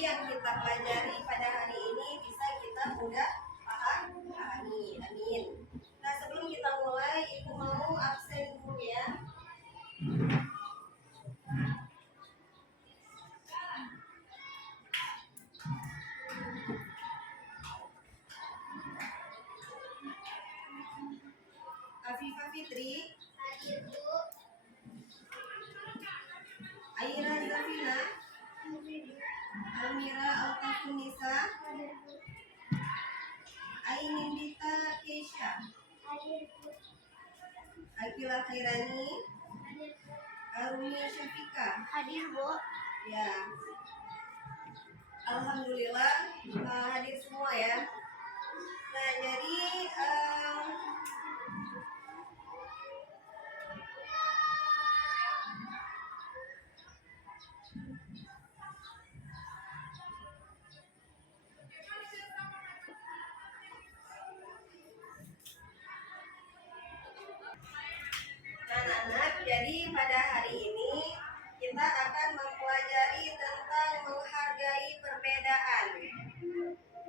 Yang kita pelajari pada hari ini bisa kita mudah pahami. Amin. Nah, sebelum kita mulai, Ibu mau absen dulu ya. Afifah Fitri, hadir Bu. Aira Zafina, Almira Altafunisa, Ainindita Keisha, Akila Khairani, Arumi Syafika, hadir Bu. Ya, alhamdulillah hadir semua ya. Nah, jadi anak-anak, jadi pada hari ini kita akan mempelajari tentang menghargai perbedaan.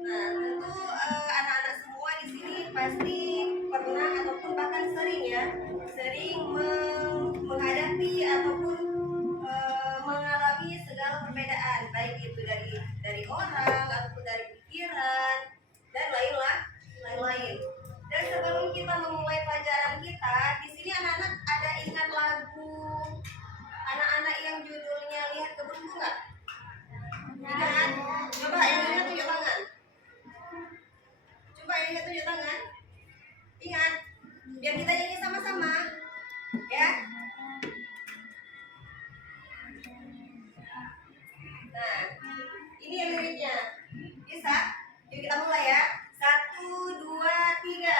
Nah, tentu anak-anak semua di sini pasti pernah ataupun bahkan sering menghadapi ataupun mengalami segala perbedaan, baik itu dari orang ataupun dari pikiran dan lain-lain. Dan sebelum kita memulai pelajaran kita, di sini anak-anak ada ingat lagu anak-anak yang judulnya Lihat Kebun Bunga? Ingat? Coba yang ingat tunjuk tangan. Coba yang ingat tunjuk tangan. Ingat? Biar kita nyanyi sama-sama, ya. Nah, ini yang liriknya. Bisa? Yuk kita mulai ya. 1, 2, 3.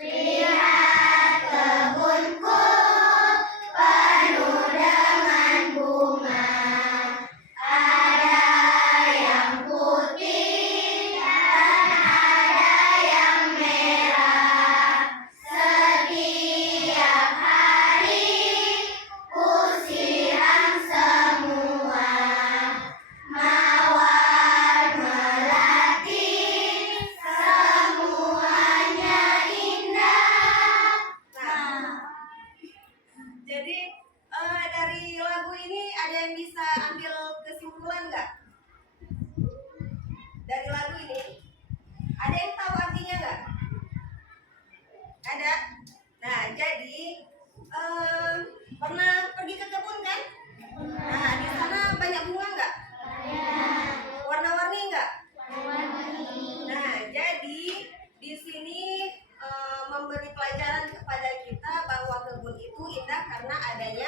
Lihat kebunku penuh dengan bunga, ada yang putih dan ada yang merah. Setiap hari ku siram semua, mawar melati semuanya indah. Jadi dari lagu ini ada yang bisa ambil kesimpulan nggak? Dari lagu ini ada yang tahu artinya nggak? Ada? Nah, jadi pernah pergi ke kebun kan? Nah, di sana banyak bunga nggak? Warna-warni nggak? Nah, jadi di sini memberi pelajaran kepada kita bahwa kebun itu indah karena adanya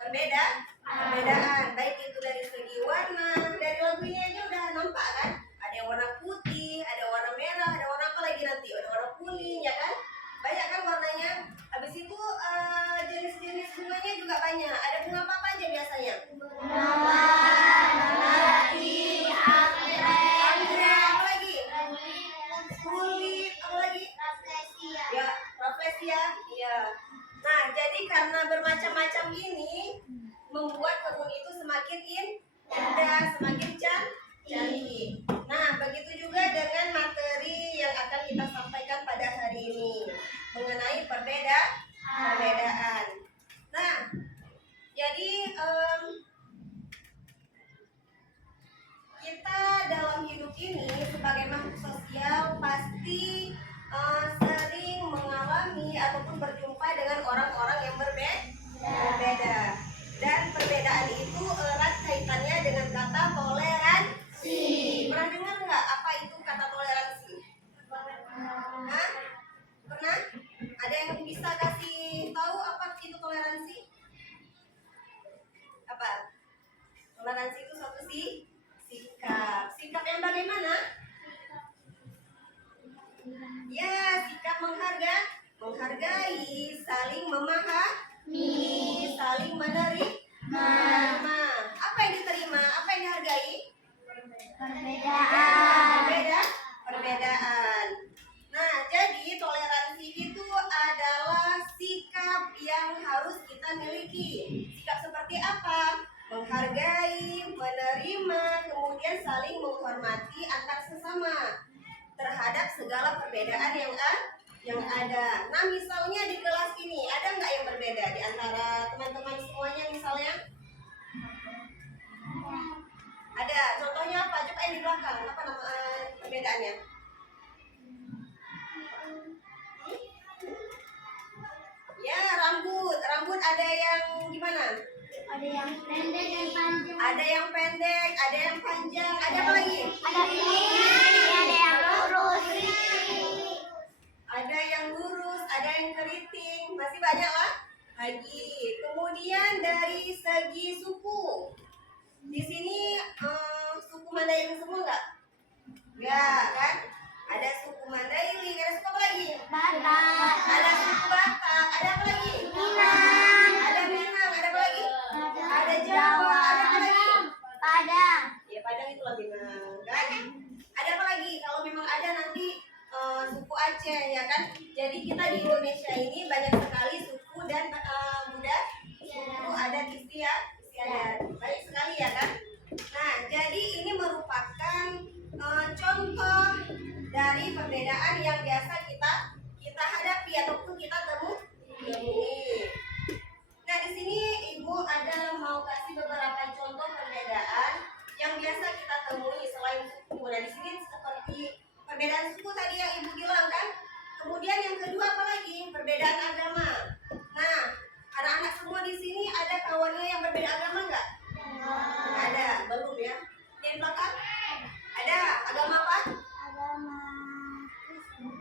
perbedaan, baik itu dari segi warna. Dari lagunya aja udah nampak kan? Ada yang warna putih, ada warna merah, ada warna apa lagi nanti? Ada warna kuning, ya kan? Banyak kan warnanya. Habis itu jenis-jenis bunganya juga banyak. Ada bunga apa aja biasanya? Apa lagi? Kulit, apa lagi? Ya, rafflesia. Iya. Nah, jadi karena bermacam-macam ini membuat kebun itu semakin indah, semakin cantik. Nah, begitu juga dengan materi yang akan kita sampaikan pada hari ini mengenai perbedaan. Nah, jadi kita dalam hidup ini sebagai makhluk sosial pasti sering mengalami ataupun berjumpa dengan orang-orang yang berbeda. Dan perbedaan itu erat kaitannya dengan kata toleransi. Pernah dengar nggak apa itu kata toleransi? Hah? Pernah? Ada yang bisa kasih tahu apa itu toleransi? sikap. Sikap yang bagaimana? Ya, sikap menghargai, saling memahami, saling menerima. Apa yang diterima? Apa yang dihargai? Perbedaan. Perbedaan. Nah, jadi toleransi itu adalah sikap yang harus kita miliki. Sikap seperti apa? Menghargai, menerima, kemudian saling menghormati antar sesama terhadap segala perbedaan yang ada. Nah, misalnya di kelas ini ada nggak yang berbeda di antara teman-teman semuanya misalnya? Ada. Contohnya apa? Coba yang di belakang. Apa nama perbedaannya? Ya, rambut. Rambut ada yang gimana? Ada yang pendek dan panjang. Ada yang pendek, ada yang panjang. Ada apa lagi? Ada ada yang lurus. Ada yang lurus, ada yang keriting. Masih banyak lah lagi. Kemudian dari segi suku. Di sini suku Mandailing semua nggak? Nggak, kan? Ada suku Mandailing, ada suku apa lagi? Batak. Ada suku Batak, ada apa lagi? Minang. Ada Minang, ada apa lagi? Ada Jawa, Jawa. ada apa lagi? Padang. Ya Padang itulah Minang, kan? Ada apa lagi? Kalau memang ada nanti suku Aceh, ya kan? Jadi kita di Indonesia ini banyak sekali suku dan budaya, suku adat istiadat, banyak sekali ya kan? Nah, jadi ini merupakan contoh dari perbedaan yang biasa kita hadapi ataupun kita temui. Nah, di sini Ibu ada mau kasih beberapa contoh perbedaan yang biasa kita temui selain suku. Nah, di sini seperti perbedaan suku tadi yang Ibu bilang kan. Kemudian yang kedua apa lagi? Perbedaan agama. Nah, anak-anak semua di sini ada kawannya yang berbeda agama nggak? Ada, belum ya? Yang belakang? Ada. Agama apa? Agama.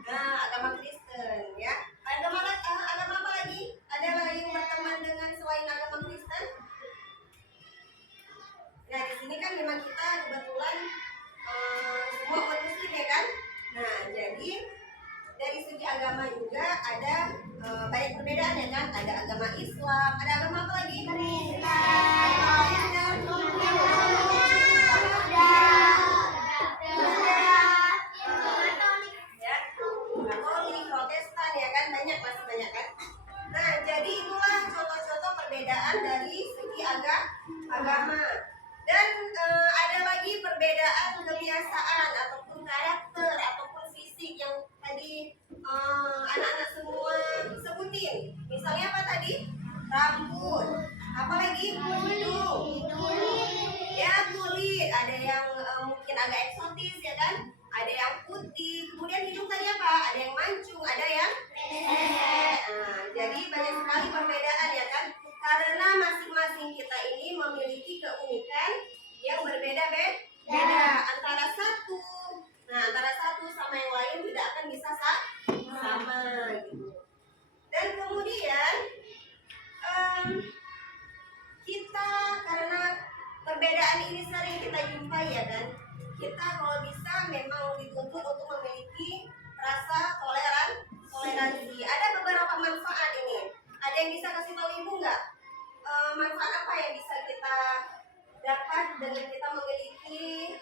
Nah, agama Kristen ya. Agama apa lagi? Ada lagi yang berteman dengan selain agama Kristen? Nah, di sini kan memang kita kebetulan semua umat Muslim ya kan. Nah, jadi dari segi agama juga ada banyak perbedaan ya kan. Ada agama Islam, ada agama apa lagi? Ya, Katolik, Protestan ya kan, masih banyak kan. Nah, jadi itulah contoh-contoh perbedaan dari segi agama. Dan ada lagi perbedaan kebiasaan ataupun karakter ataupun fisik yang tadi anak-anak semua sebutin. Misalnya apa tadi? Rambut. Apa lagi? Hidung. Ya, kulit. Ada yang mungkin agak eksotis ya kan? Ada yang putih. Kemudian hidung tadi apa? Ada yang mancung, ada yang jadi banyak sekali perbedaan ya kan? Karena masing-masing kita ini memiliki keunikan yang berbeda-beda antara satu. Nah, antara satu sama yang lain tidak akan bisa sama gitu. Dan kemudian kita karena perbedaan ini sering kita jumpai ya kan. Kita kalau bisa memang dituntut untuk memiliki rasa toleransi. Ada beberapa manfaat ini. Ada yang bisa kasih tahu Ibu nggak? Manfaat apa yang bisa kita dapat dengan kita memiliki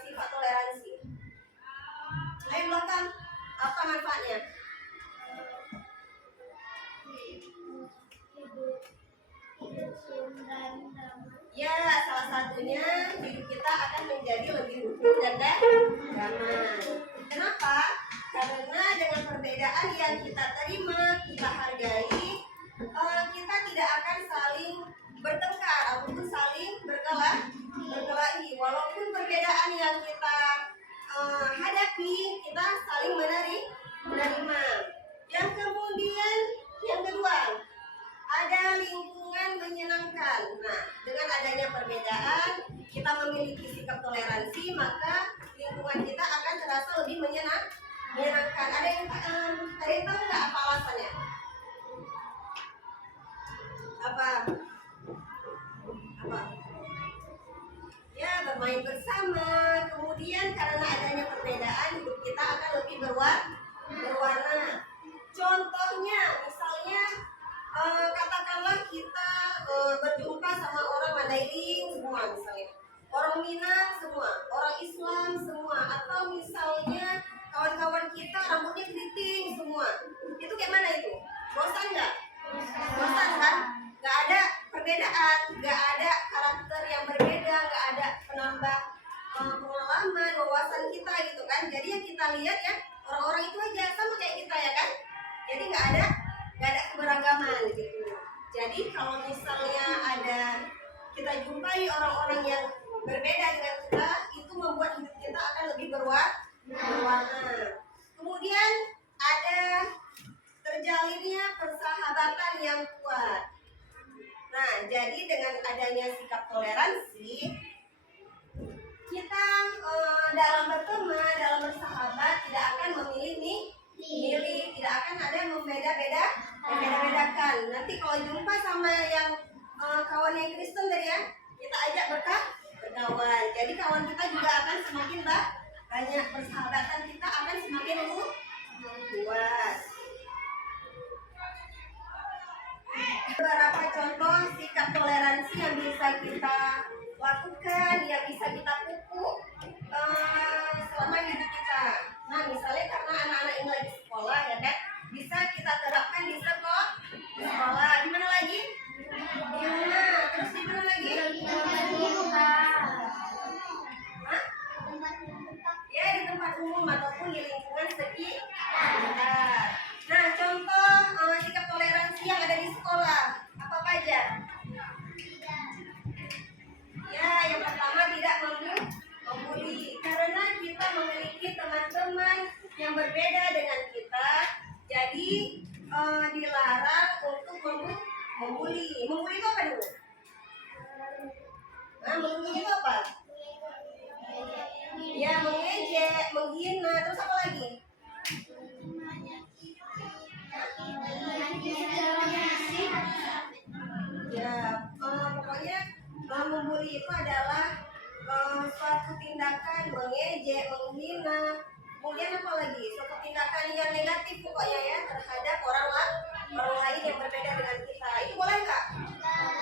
sifat toleransi? Ayo belakang, apa manfaatnya? Ya, salah satunya hidup kita akan menjadi lebih rukun dan damai. Kenapa? Karena dengan perbedaan yang kita terima, kita hargai, kita tidak akan saling bertengkar ataupun saling berkelahi. Walaupun perbedaan yang kita hadapi, kita saling menerima. Yang kemudian, yang kedua, ada lingkungan menyenangkan. Nah, dengan adanya perbedaan, kita memiliki sikap toleransi, maka lingkungan kita akan terasa lebih menyenangkan. Ada yang tahu nggak apa alasannya? Apa? Ya, bermain bersama. Kemudian karena adanya perbedaan, hidup kita akan lebih berwarna. Contohnya, misalnya katakanlah kita berjumpa sama orang Mandailing semua, misalnya orang Minang semua, orang Islam semua, atau misalnya kawan-kawan kita rambutnya keriting semua. Itu kayak mana itu? Bosan nggak? Bosan kan? Nggak ada perbedaan, nggak ada karakter yang berbeda, nggak ada penambah pengalaman, wawasan kita gitu kan. Jadi yang kita lihat ya orang-orang itu aja sama kayak kita ya kan. Jadi nggak ada keberagaman gitu. Jadi kalau misalnya ada kita jumpai orang-orang yang berbeda dengan kita, itu membuat hidup kita akan lebih berwarna. Kemudian ada terjalinnya persahabatan yang kuat. Nah, jadi dengan adanya sikap toleransi, kita dalam berteman, dalam bersahabat tidak akan memilih, tidak akan ada membeda-bedakan. Nanti kalau jumpa sama yang kawan yang Kristen tadi ya, kita ajak berkawan. Jadi kawan kita juga akan semakin banyak, persahabatan kita akan semakin luas. Beberapa contoh sikap toleransi yang bisa kita lakukan, yang bisa kita pupuk selama hidup kita. Nah, misalnya karena anak-anak ini lagi sekolah ya kan, bisa kita terapkan di sekolah. Di mana lagi? Di rumah. Terus di mana lagi? Ya, di tempat umum ataupun di lingkungan sekitar. Nah, contoh sikap toleransi yang ada di sekolah apa aja? Ya, yang pertama tidak membuli. Karena kita memiliki teman-teman yang berbeda dengan kita, jadi dilarang untuk membuli. Membuli itu apa dulu? Nah, membuli itu apa? Ya, mengejek, menghina, terus apa lagi? Ya, pokoknya membuli itu adalah suatu tindakan mengejek, menghina, kemudian apa lagi? Suatu tindakan yang negatif pokoknya ya terhadap orang lain yang berbeda dengan kita. Itu boleh nggak?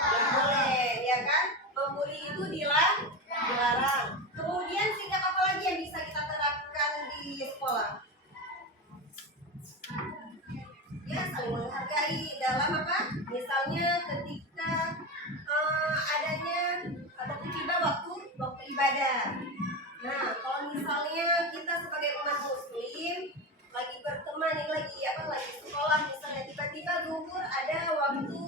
Ya, boleh, ya kan? Membuli itu dilarang. Kemudian sikap apa lagi yang bisa kita terapkan di sekolah? Ya, saling menghargai dalam apa? Misalnya ketika adanya atau tiba waktu ibadah. Nah, kalau misalnya kita sebagai umat muslim lagi berteman, ini lagi sekolah, misalnya tiba-tiba zuhur ada waktu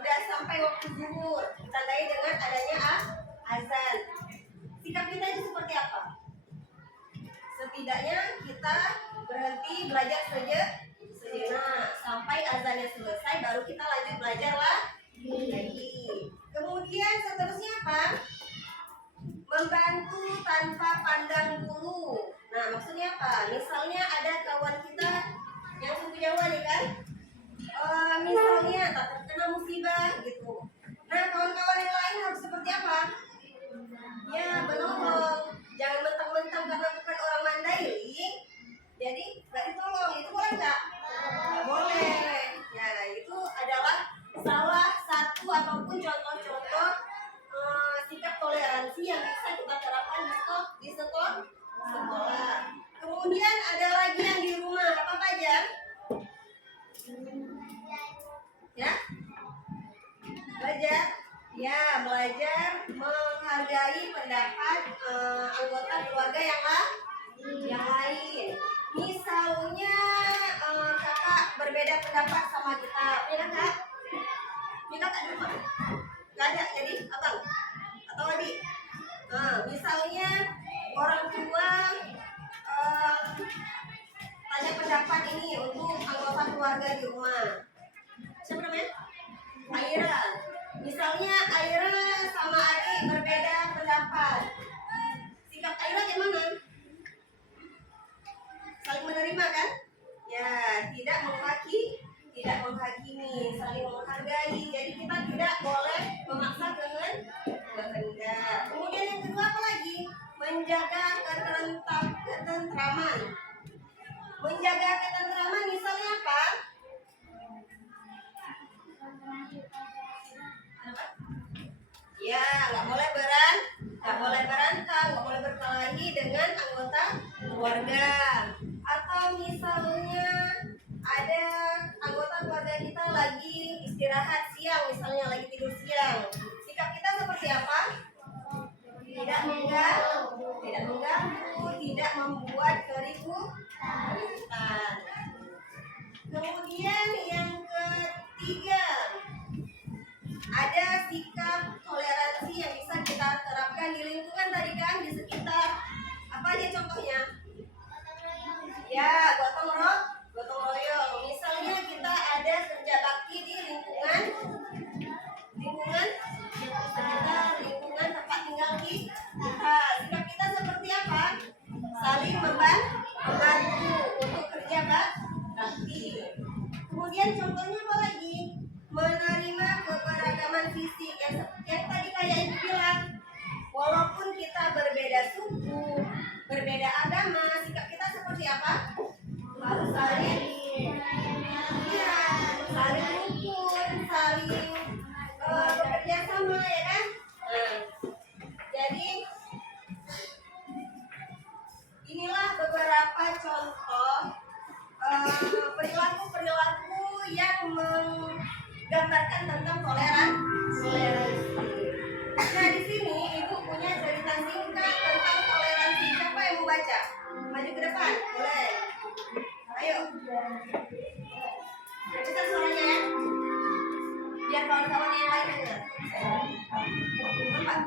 udah sampai waktu zuhur, ditandai dengan adanya azan. Sikap kita itu seperti apa? Setidaknya kita berhenti belajar sejenak sampai azannya selesai, baru kita lanjut belajar lagi. Kemudian seterusnya apa? Membantu tanpa pandang bulu. Nah, maksudnya apa? Misalnya ada kawan kita yang suku Jawa nih kan, misalnya tak terkena musibah gitu. Nah, kawan-kawan yang lain harus seperti apa? Ya, menolong. Jangan mentang-mentang karena bukan orang Mandailing, jadi nggak ditolong. Itu boleh nggak? Nggak boleh. Ya, itu adalah salah satu ataupun contoh-contoh sikap toleransi yang bisa kita terapkan di sekolah. Kemudian ada lagi yang di rumah. Apa aja? Ya, belajar. Ya, belajar menghargai pendapat anggota keluarga yang lain. Misalnya kakak berbeda pendapat sama kita, ya kak? Ini kakak di rumah? Gak ada, jadi abang atau adik. Misalnya orang tua tanya pendapat ini untuk anggota keluarga di rumah. Siapa namanya? Aira. Misalnya Aira sama adik berbeda pendapat. Sikap Aira gimana? Saling menerima kan? Ya, tidak menghakimi, saling menghargai. Jadi kita tidak boleh memaksa kehendak ketentraman. Menjaga ketentraman misalnya apa? Ya, nggak boleh berantem, nggak boleh berkelahi dengan anggota keluarga. Atau misalnya ada anggota keluarga kita lagi istirahat siang, misalnya lagi tidur siang. Sikap kita seperti apa? Tidak mengganggu, tidak membuat keributan. Kemudian yang ketiga, ada sikap toleransi yang bisa kita terapkan di lingkungan tadi kan, di sekitar. Apa aja contohnya? Ya, gotong royong. Misalnya kita ada kerja bakti di lingkungan sekitar lingkungan tempat tinggal kita. Sikap kita seperti apa? Saling membantu untuk kerja bakti. Kemudian contohnya apa lagi? Menerima keberagaman fisik yang tadi kayak Ibu bilang. Walaupun kita berbeda suku, berbeda agama, sikap kita seperti apa? Harus saling rukun, saling bekerja sama, ya kan? Jadi inilah beberapa contoh perilaku-perilaku yang menggambarkan tentang toleransi. Nah, di sini Ibu punya cerita singkat tentang toleransi. Siapa yang mau baca? Maju ke depan, boleh. Ayo. Kecilkan suaranya ya. Biar kawan-kawan yang lain dengar. Nampak?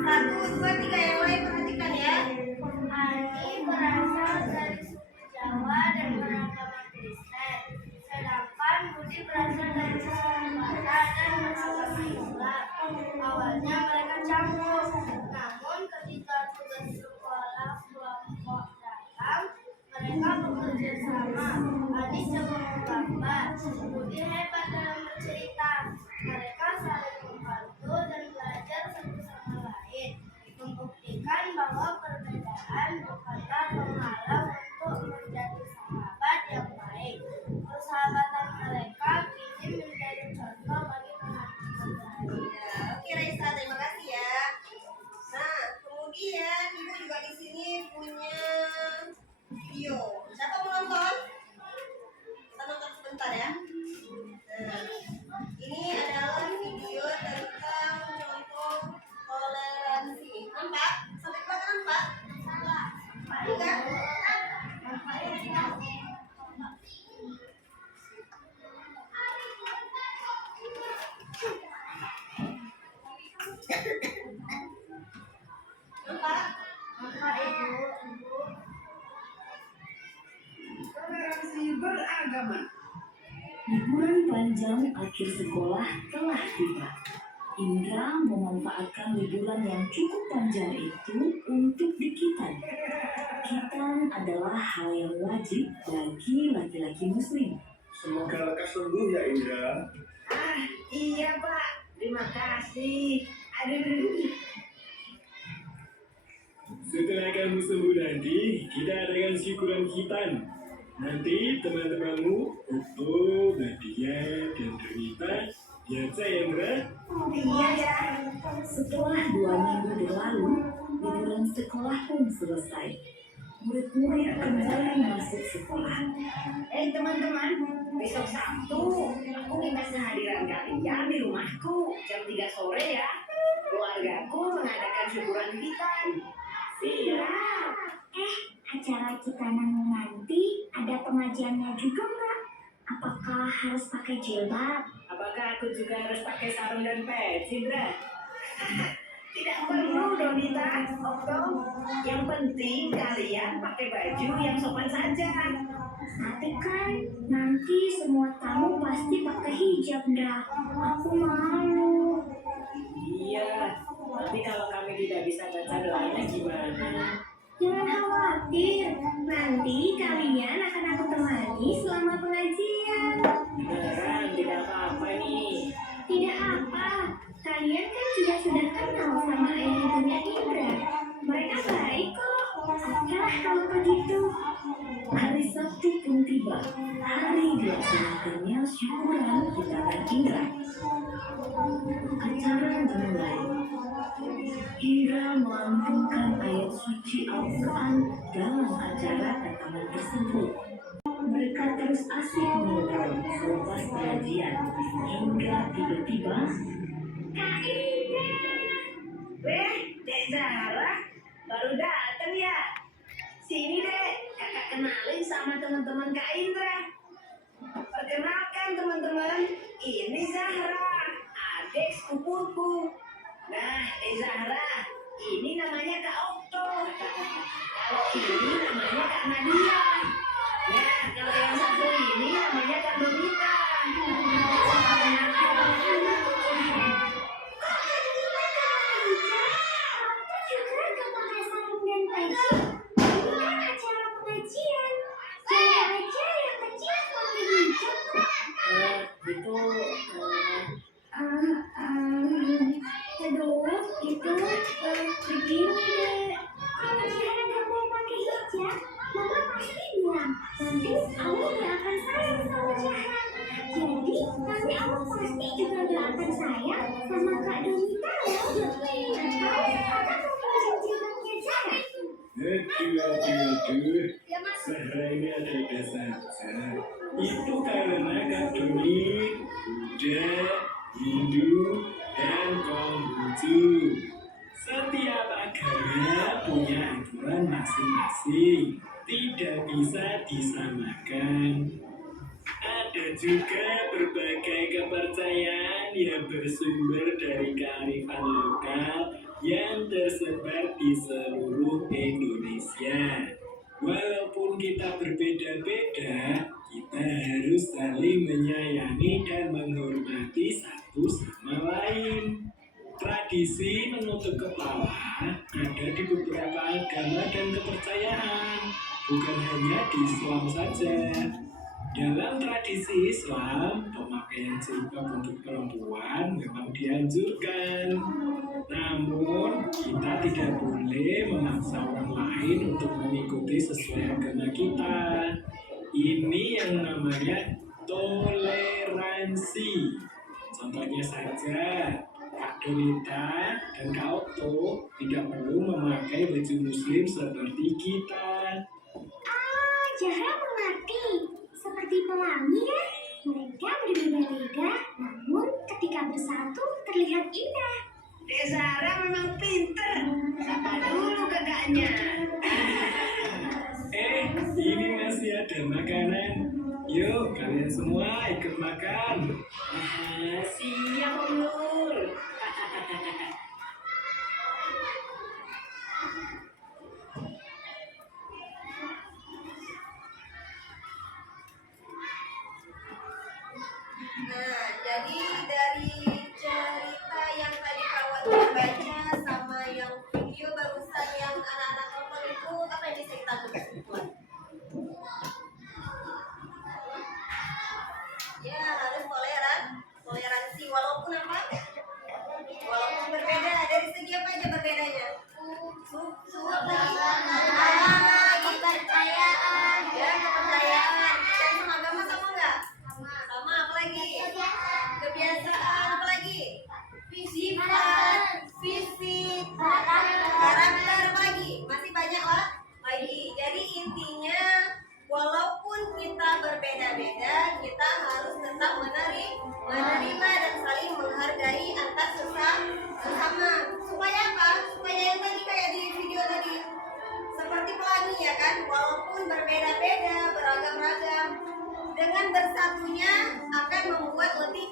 Satu, dua, tiga, yang lain perhatikan ya. Ani berasal dari suku Jawa dan beragama Kristen, sedangkan Budi berasal dari suku Batak dan beragama Islam. Awalnya mereka campur, namun ketika tugas sekolah kelompok datang, mereka bekerja sama. Ani coba menggambar, Budi hebat dalam bercerita. Mereka saling membantu dan belajar satu sama lain, membuktikan bahwa perbedaan bukanlah penghalang untuk menjadi sahabat yang baik. Persahabatan mereka kini menjadi contoh bagi teman-teman lain. Ya, oke Raisa, terima kasih ya. Nah, kemudian Ibu juga di sini punya video. Siapa mau nonton? Kita nonton sebentar ya. Nah, ini adalah video tentang contoh toleransi. Nampak? Sampai belakang nampak? Enggak? Nampak? Toleransi beragama. Liburan panjang akhir sekolah telah tiba. Indra memanfaatkan liburan yang cukup panjang itu untuk dikitan. Kitan adalah hal yang wajib bagi laki-laki muslim. Semoga lekas sembuh ya Indra. Iya Pak, terima kasih. Aduh. Setelah kamu sembuh nanti, kita adakan syukuran khitan. Nanti teman-temanmu, Okto, Nadia, dan Donita, lihat saya Indra. Iya ya. Setelah 2 minggu berlalu, liburan sekolah pun selesai. Murid-murid kembali masuk sekolah. Teman-teman, besok Sabtu aku minta kehadiran kalian di rumahku jam 3 sore ya. Keluargaku mengadakan syukuran khitan. Siap. Acara kita nanti ada pengajiannya juga nggak? Apakah harus pakai jilbab? Apakah aku juga harus pakai sarung dan peci, Indra? Tidak perlu, Donita, Okto. Yang penting kalian pakai baju yang sopan saja. Tapi kan nanti semua tamu pasti pakai hijab, Ndra. Aku malu. Iya, nanti kalau kami tidak bisa baca doanya gimana? Jangan khawatir, nanti kalian akan aku temani selama pengajian. Beneran tidak apa-apa nih. Tidak apa, kalian kan juga sudah kenal sama ayah ibunya Indra. Mereka baik kok. Okelah kalau begitu. Hari Sabtu pun tiba. Hari dilaksanakannya syukuran hitanan Indra. Acara dimulai. Indra melantunkan ayat suci Al-Quran dalam acara rekaman tersebut. Mereka terus asik mengobrol selepas pengajian hingga tiba-tiba Kak Indra. Weh, Dek Zahra, baru datang ya? Sini Dek, kakak kenalin sama teman-teman Kak Indra. Perkenalkan teman-teman, ini Zahra, adik sepupuku. Nah, Dek Zahra, ini namanya Kak Okto. Kalau ini namanya Kak Nadia. Nah, kalau yang satu ini namanya Kak Donita. Aduh, itu begini deh. Kalau Jihan nggak mau pakai hijab, Mama pasti bilang nanti Allah nggak akan sayang sama Jihan. Jadi nanti Allah pasti juga nggak akan sayang sama Kak Donita loh. Kakak mau pinjam jilbabnya Jihan? Aduh. Zahra ini ada saja. Itu karena Kak Doni, Buddha, Hindu, dan Konghucu. Setiap agama punya aturan masing-masing, tidak bisa disamakan. Ada juga berbagai kepercayaan yang bersumber dari kearifan lokal yang tersebar di seluruh Indonesia. Walaupun kita berbeda-beda, kita harus saling menyayangi dan menghormati satu sama lain. Tradisi menutup kepala ada di beberapa agama dan kepercayaan, bukan hanya di Islam saja. Dalam tradisi Islam, pemakaian jilbab untuk perempuan memang dianjurkan. Namun, kita tidak boleh memaksa orang lain untuk mengikuti sesuai agama kita. Ini yang namanya toleransi. Contohnya saja, Kak Donita dan Kak Otto tidak perlu memakai baju muslim seperti kita. Zahra mengerti. Seperti pelangi ya, mereka berbeda-beda, namun ketika bersatu terlihat indah. Dek Zahra memang pinter. Sapa dulu kakaknya. Ini masih ada makanan. Yuk, kalian semua ikut makan. Siap Om Nur. Nah, jadi dari cerita yang tadi kawan baca sama yang video barusan yang anak-anak nonton itu apa yang bisa kita ambil kesimpulan? Ya, harus toleransi walaupun apa? Walaupun berbeda, dari segi apa aja berbedanya? Kepercayaan. Ya, kepercayaan. Dan sama agama sama enggak? Sama, apa lagi? Kebiasaan, apa lagi? Sifat, fisik, karakter, apa lagi? Masih banyak lah lagi. Jadi intinya walaupun kita berbeda-beda, kita harus tetap menerima dan saling menghargai antar sesama. Supaya apa? Supaya yang tadi kayak di video tadi, seperti pelangi ya kan, walaupun berbeda-beda, beragam-ragam, dengan bersatunya akan membuat lebih